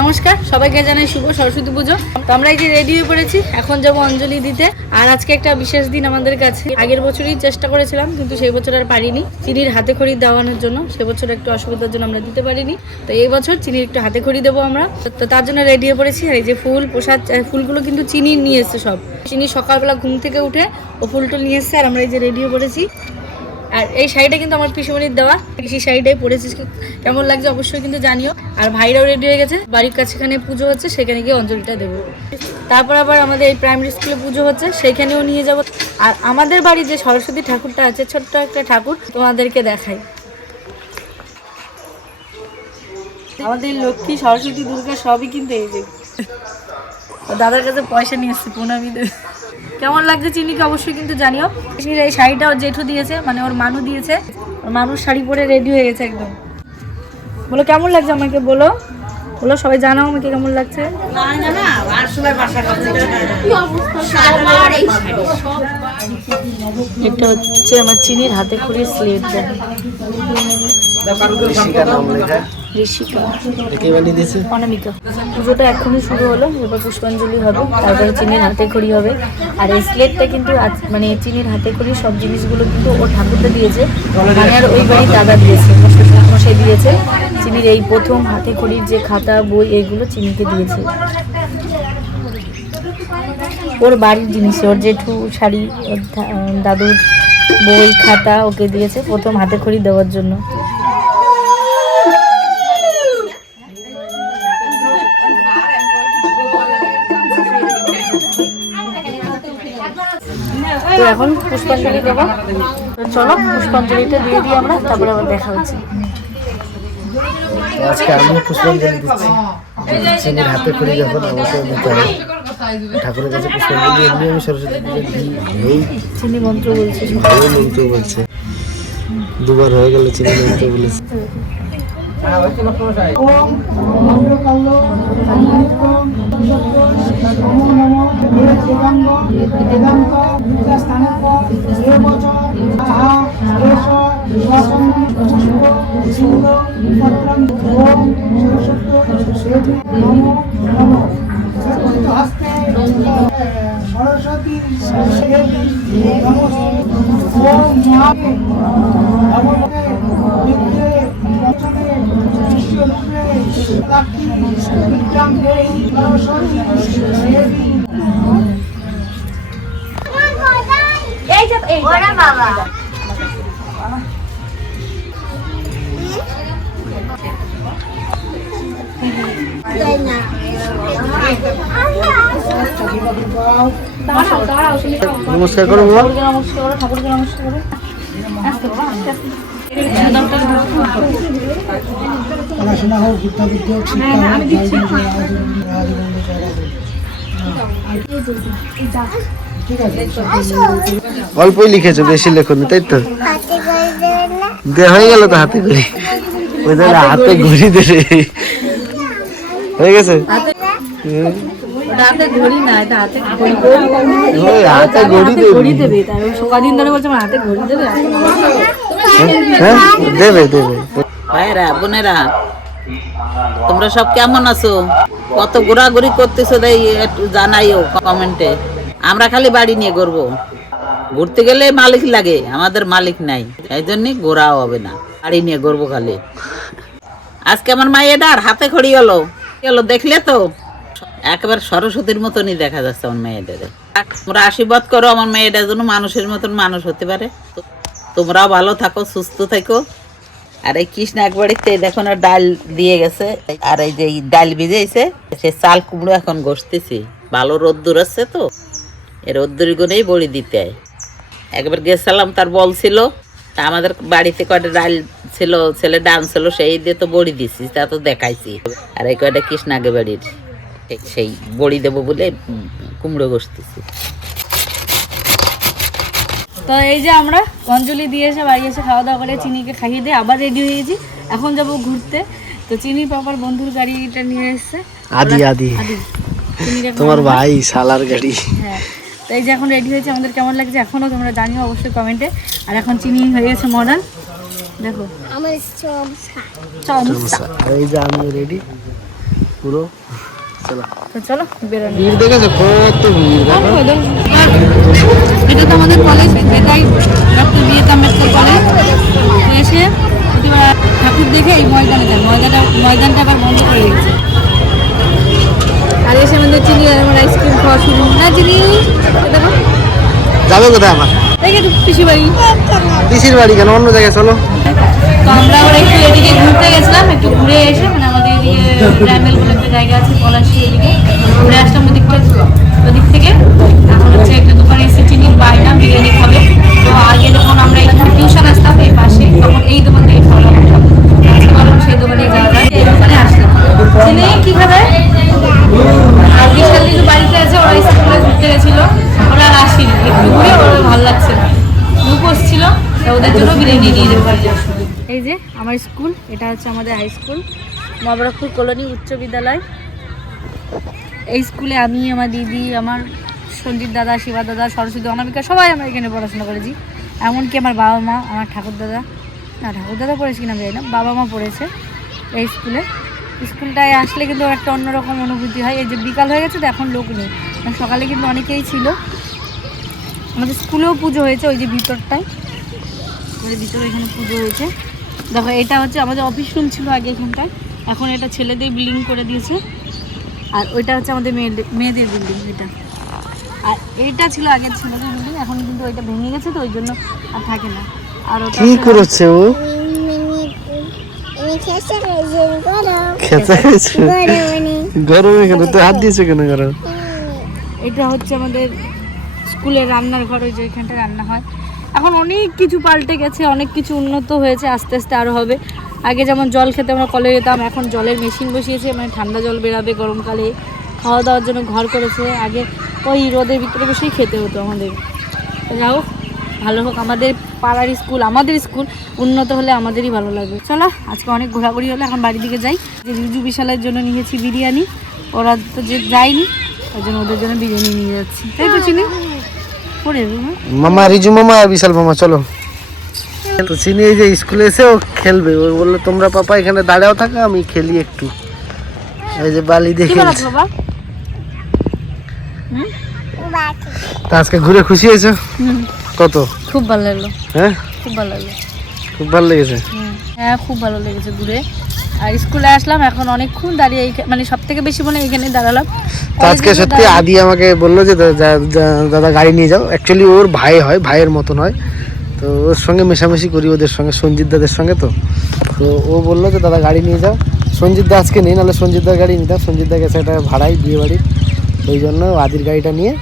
নমস্কার, সবাইকে জানাই শুভ সরস্বতী পুজো। তো আমরা এই যে রেডি হয়ে পড়েছি, এখন যাব অঞ্জলি দিতে। আর আজকে একটা বিশেষ দিন আমাদের কাছে। আগের বছরই চেষ্টা করেছিলাম, কিন্তু সেই বছর আর পারিনি চিনির হাতে খড়ি দেওয়ানোর জন্য। সে বছর একটু অসুবিধার জন্য আমরা দিতে পারিনি। তো এই বছর চিনির একটু হাতে খড়ি দেবো আমরা। তো তার জন্য রেডি হয়ে পড়েছি। আর এই যে ফুল প্রসাদ, ফুলগুলো কিন্তু চিনি নিয়ে এসছে সব। চিনি সকালবেলা ঘুম থেকে উঠে ও ফুলটা নিয়ে এসছে। আর আমরা এই যে রেডি হয়ে পড়েছি। আর এই শাড়িটা কিন্তু আমার পিসুমণির দেওয়া, সেই শাড়িটাই পরেছি। কেমন লাগছে অবশ্যই কিন্তু জানিও। আর ভাইরাও রেডি হয়ে গেছে, বাড়ির কাছে এখানে পুজো হচ্ছে, সেখানে গিয়ে অঞ্জলিটা দেবো। তারপর আবার আমাদের এই প্রাইমারি স্কুলে পুজো হচ্ছে, সেখানেও নিয়ে যাব। আর আমাদের বাড়ি যে সরস্বতী ঠাকুরটা আছে, ছোট্ট একটা ঠাকুর, তোমাদেরকে দেখাই। আমাদের লক্ষ্মী, সরস্বতী, দুর্গা সবই কিন্তু এই যে দাদার কাছে পয়সা নিয়ে এসছে প্রণামী দেবে। কেমন লাগছে চিনিকে অবশ্যই কিন্তু জানিও। চিনির এই শাড়িটা ওর জেঠু দিয়েছে, মানে ওর মানু দিয়েছে। মানুষ শাড়ি পরে রেডি হয়ে গেছে একদম। বলো কেমন লাগছে আমাকে, বলো বলো, সবাই জানাও আমাকে কেমন লাগছে। এটা হচ্ছে আমার চিনির হাতে খড়ির স্লেট। অনামিকা। পুজোটা এখনই শুরু হলো, এবার পুষ্পাঞ্জলি হবে, তারপরে চিনির হাতে খড়ি হবে। আর এই স্লেটটা কিন্তু মানে চিনির হাতে খড়ি সব জিনিসগুলো কিন্তু ও ঠাকুরটা দিয়েছে, মানে আর ওই বাড়ির দাদা দিয়েছে, মশাই দিয়েছে। চিনির এই প্রথম হাতে খড়ির যে খাতা বই এইগুলো চিনিকে দিয়েছে। ওর বাড়ির জিনিস, ওর জেঠু শাড়ি, ওর দাদুর বই খাতা ওকে দিয়েছে প্রথম হাতে খড়ি দেওয়ার জন্য। তো এখন পুষ্পাঞ্জলি দেবো, তো চলো পুষ্পাঞ্জলিটা দিয়ে দিই আমরা, তারপরে আবার দেখা হচ্ছে। আজকে আমি পুষ্পাঞ্জলি দিচ্ছি। চিনির হাতে খড়ি যখন আমাকে দিতে হয় ঠাকুরের কাছে পুষ্পাঞ্জলি, এমনি আমি সরস্বতী পুজো দিই। চিনি মন্ত্র বলছে, মন্ত্র বলছে, দুবার হয়ে গেল চিনি মন্ত্র বলেছে। সরস্বতী বাবা নমস্কার করো বাবা। নমস্কার করো, ঠাকুরকে নমস্কার করো। পড়াশোনা হোক, বিদ্যা বুদ্ধি হোক, শিক্ষা হোক, ঠিক আছে। অল্পই লিখেছো, বেশি লেখনি তাই তো? দে হয়ে গেল তো হাতে ঘড়ি, ওই জন্য হাতে ঘড়ি দেবে হয়ে গেছে। হাতে ঘড়ি না, এটা হাতে হাতে ঘড়ি দেবে। তাই সকালদিন ধরে বলছে আমার হাতে ঘড়ি দেবে। হ্যাঁ দেবে দেবে। ভাইরা বোনেরা, তোমরা সব কেমন আছো? কত ঘোরাঘুরি করতেছো তাই একটু জানাইও কমেন্টে। আমরা খালি বাড়ি নিয়ে ঘুরবো, ঘুরতে গেলে মালিক লাগে, আমাদের মালিক নাই, এই জন্যই ঘোরাও হবে না, বাড়ি নিয়ে ঘুরবো খালি। আজকে আমার মেয়েটার হাতে খড়ি হলো, দেখলে তো একেবারে সরস্বতীর মতনই দেখা যাচ্ছে আমার মেয়েটারে। তোমরা আশীর্বাদ করো আমার মেয়েটা যেন মানুষের মতন মানুষ হতে পারে। তোমরাও ভালো থাকো, সুস্থ থাকো। আর এই কৃষ্ণ একবাড়িতে দেখো না ডাল দিয়ে গেছে, আর এই যে ডাল ভিজেছে, সে চাল কুমড়ো এখন ঘষতেছি। ভালো রোদ্দুর আছে তো, এই রোদ্দুর গুনেই বড়ি দিতে হয়। একবার গেছিলাম, তার বলছিল, তা আমাদের বাড়িতে কয়টা ডাল ছিল, ছেলে ডান ছিল, সেই দিয়ে তো বড়ি দিছি, তা তো দেখাইছি। আর এই কয়টা কৃষ্ণ আগে বাড়ির সেই বড়ি দেবো বলে কুমড়ো ঘষতেছি। তো এই যে আমরা অঞ্জলি দিয়ে এসে বাড়ি এসে খাওয়া দাওয়া করে চিনিকে খাইয়ে দিয়ে আবার রেডি হয়ে গেছি, এখন যাবো ঘুরতে। তো চিনির পাপার বন্ধুর গাড়িটা নিয়ে এসছে, আদি তোমার ভাই শালার গাড়ি। হ্যাঁ, তো এই যে এখন রেডি হয়েছে, আমাদের কেমন লাগছে এখনও তোমরা জানিও অবশ্যই কমেন্টে। আর এখন চিনি হয়ে গেছে মডার্ন, দেখো এই যে আমি রেডি। পুরো। চলো তো চলো বেরোনো। ভিড় দেখেছো কত ভিড় দেখো। এটা তো আমাদের কলেজ, এটাই ডক্টর বি আর আম্বেদকর কলেজ। এসে ঠাকুর দেখে এই ময়দানটা আবার বন্ধ করে দিয়েছে। আর এসে আমাদের চিনি আমার আইসক্রিম খাওয়া শুরু না। চিনি দেখো যাবে কোথায় আমার এই যে পিসি বাড়ি। পিসির বাড়ি কেন, অন্য জায়গায় চলো। তো আমরা আবার একটু এদিকে ঘুরতে গেছিলাম, একটু ঘুরে এসে মানে আমাদের এদিকে গ্রামের বলে একটা জায়গা আছে পলাশি, এদিকে ঘুরে আসলাম ওদিক থেকে। এখন হচ্ছে একটা দোকানে এসে চিনি বাইনা বিরিয়ানি খাবে। তো আগে যখন আমরা এখানে টিউশন আসতাম এই পাশে, তখন এই দোকান থেকে খাওয়া লাগতাম। আজকে ভাবলাম সেই দোকানে যাওয়া যায়, এই দোকানে আসলাম। চিনি কি খাবে? আর বিশাল কিছু বাড়িতে আছে, ওরা স্কুলে ঘুরতে গেছিলো, ওরা আর আসেনি। একটু ঘুরে ওরা ভালো লাগছে না, উপোস ছিল, ওদের জন্য বিরিয়ানি নিয়ে দেবো। এই যে আমার স্কুল, এটা হচ্ছে আমাদের হাই স্কুল, মহাবরকপুর কলোনি উচ্চ বিদ্যালয়। এই স্কুলে আমি, আমার দিদি, আমার সঞ্জিত দাদা, শিবা দাদা, সরস্বতী, অনামিকা সবাই আমরা এখানে পড়াশোনা করেছি। এমনকি আমার বাবা মা, আমার ঠাকুর দাদা পড়েছে কিনা আমি জানি না, বাবা মা পড়েছে এই স্কুলে। স্কুলটায় আসলে কিন্তু একটা অন্যরকম অনুভূতি হয়। এই যে বিকাল হয়ে গেছে তো এখন লোক নেই, সকালে কিন্তু অনেকেই ছিল। আমাদের স্কুলেও পুজো হয়েছে, ওই যে ভিতরটায়, ভিতরে এখানে পুজো হয়েছে। দেখো এটা হচ্ছে আমাদের অফিস রুম ছিল আগে এখানটায়, এখন এটা ছেলেদের বিল্ডিং করে দিয়েছে। আর ওইটা হচ্ছে আমাদের মেয়েদের বিল্ডিং এটা। আর এইটা ছিল আগের ছেলেদের বিল্ডিং, এখন কিন্তু ওইটা ভেঙে গেছে তো ওই জন্য আর থাকে না। আর ওটা কি করেছে ও? গরমে কেন তো হাত দিয়েছে কেন গরম? এটা হচ্ছে আমাদের স্কুলের রান্নার ঘর, ওই যে এখানটা রান্না হয়। এখন অনেক কিছু পাল্টে গেছে, অনেক কিছু উন্নত হয়েছে, আস্তে আস্তে আরও হবে। আগে যেমন জল খেতে আমরা কলে যেতাম, এখন জলের মেশিন বসিয়েছে, মানে ঠান্ডা জল বেরাবে গরমকালে। খাওয়া দাওয়ার জন্য ঘর করেছে, আগে ওই রোদের ভিতরে বসেই খেতে হতো আমাদের। যাও ভালো হোক আমাদের পাড়ার স্কুল, আমাদের স্কুল উন্নত হলে আমাদেরই ভালো লাগবে। চলো আজকে অনেক ঘোরাঘুরি হলো, এখন বাড়ির দিকে যাই। যে রিজু বিশালের জন্য নিয়েছি বিরিয়ানি, ওরা তো যে যায়নি ওই জন্য ওদের জন্য বিরিয়ানি নিয়ে যাচ্ছি, তাই তো চিনি পরে মামা, রিজু মামা আর বিশাল মামা চলো। তো চিনি এই যে স্কুলে এসে ও খেলবে, ও বললো তোমরা পাপা এখানে দাঁড়াও থাকো, আমি খেলি একটু। এই যে বালি দেখে বাবা। তা আজকে ঘুরে খুশি হয়েছো? কত? খুব ভালো লাগলো। হ্যাঁ খুব ভালো লাগলো। খুব ভালো লেগেছে? হ্যাঁ খুব ভালো লেগেছে ঘুরে। আর স্কুলে আসলাম, এখন অনেকক্ষণ দাঁড়িয়ে, মানে সব থেকে বেশি মনে এখানে দাঁড়ালাম। তো আজকে সত্যি আদি আমাকে বললো যে দাদা গাড়ি নিয়ে যাও। অ্যাকচুয়ালি ওর ভাই হয়, ভাইয়ের মতন হয়, তো ওর সঙ্গে মেশামেশি করি ওদের সঙ্গে, সঞ্জিত দাদের সঙ্গে। তো ও বললো যে দাদা গাড়ি নিয়ে যাও। সঞ্জিত দা আজকে নেই, নাহলে সঞ্জিত দার গাড়ি নিতাম। সঞ্জিত দা গেছে একটা ভাড়াই বিয়ে বাড়ির, ওই জন্য আদির গাড়িটা নিয়ে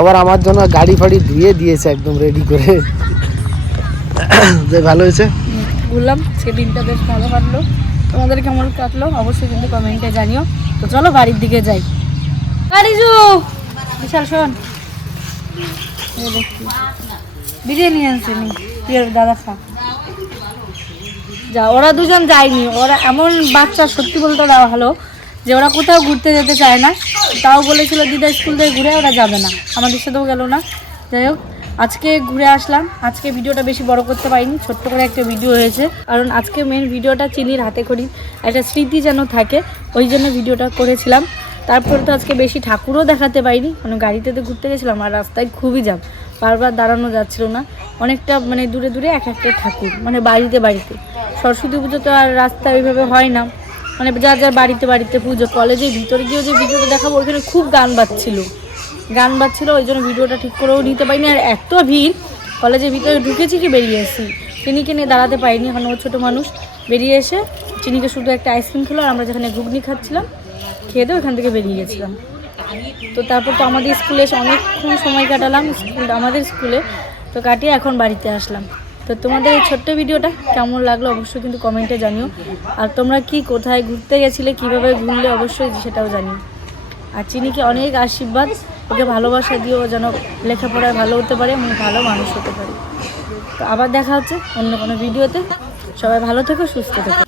আবার আমার জন্য গাড়ি ফাড়ি ধুয়ে দিয়েছে একদম রেডি করে। যে ভালো হয়েছে, বললাম সে দিনটা বেশ ভালো কাটলো। তোমাদের কেমন কাটলো অবশ্যই কিন্তু কমেন্টে জানিও। তো চলো বাড়ির দিকে যাই। রিজু বিশাল শোন, বিরিয়ানি আনছে নি দাদা খা। যা, ওরা দুজন যায়নি, ওরা এমন বাচ্চা সত্যি বলতে দেওয়া ভালো যে ওরা কোথাও ঘুরতে যেতে চায় না। তাও বলেছিল দিদা স্কুল থেকে ঘুরে, ওরা যাবে না, আমাদের সাথেও গেল না। যাই হোক আজকে ঘুরে আসলাম। আজকে ভিডিওটা বেশি বড় করতে পারিনি, ছোট্ট করে একটা ভিডিও হয়েছে, কারণ আজকে মেন ভিডিওটা চিনির হাতে খড়ি একটা স্মৃতি যেন থাকে, ওই জন্য ভিডিওটা করেছিলাম। তারপরে তো আজকে বেশি ঠাকুরও দেখাতে পারিনি, কারণ গাড়িতে তো ঘুরতে গেছিলাম আর রাস্তায় খুবই জ্যাম, বারবার দাঁড়ানো যাচ্ছিল না। অনেকটা মানে দূরে দূরে এক একটা ঠাকুর, মানে বাড়িতে বাড়িতে। সরস্বতী পুজো তো আর রাস্তায় ওইভাবে হয় না, মানে যার যার বাড়িতে বাড়িতে পুজো। কলেজের ভিতরে গিয়েও যে ভিডিওটা দেখাবো, ওইখানে খুব গান বাজছিল, ওই জন্য ভিডিওটা ঠিক করেও নিতে পারিনি। আর এত ভিড়, কলেজের ভিতরে ঢুকেছি কি বেরিয়ে এসেছি, চিনিকে নিয়ে দাঁড়াতে পারিনি, এখন ও ছোটো মানুষ। বেরিয়ে এসে চিনিকে শুধু একটা আইসক্রিম খেলো, আর আমরা যেখানে ঘুগনি খাচ্ছিলাম খেয়ে দিয়ে ওখান থেকে বেরিয়ে গেছিলাম। তো তারপর তো আমাদের স্কুলে এসে অনেকক্ষণ সময় কাটালাম, আমাদের স্কুলে তো কাটিয়ে এখন বাড়িতে আসলাম। তো তোমাদের এই ছোট্ট ভিডিওটা কেমন লাগলো অবশ্যই কিন্তু কমেন্টে জানিও। আর তোমরা কি কোথায় ঘুরতে গেছিলে, কীভাবে ঘুরলে অবশ্যই সেটাও জানিও। আর চিনিকে অনেক আশীর্বাদ, ওকে ভালোবাসা দিও, যেন লেখাপড়ায় ভালো হতে পারে এবং ভালো মানুষ হতে পারে। তো আবার দেখা হচ্ছে অন্য কোনো ভিডিওতে। সবাই ভালো থেকো, সুস্থ থেকো।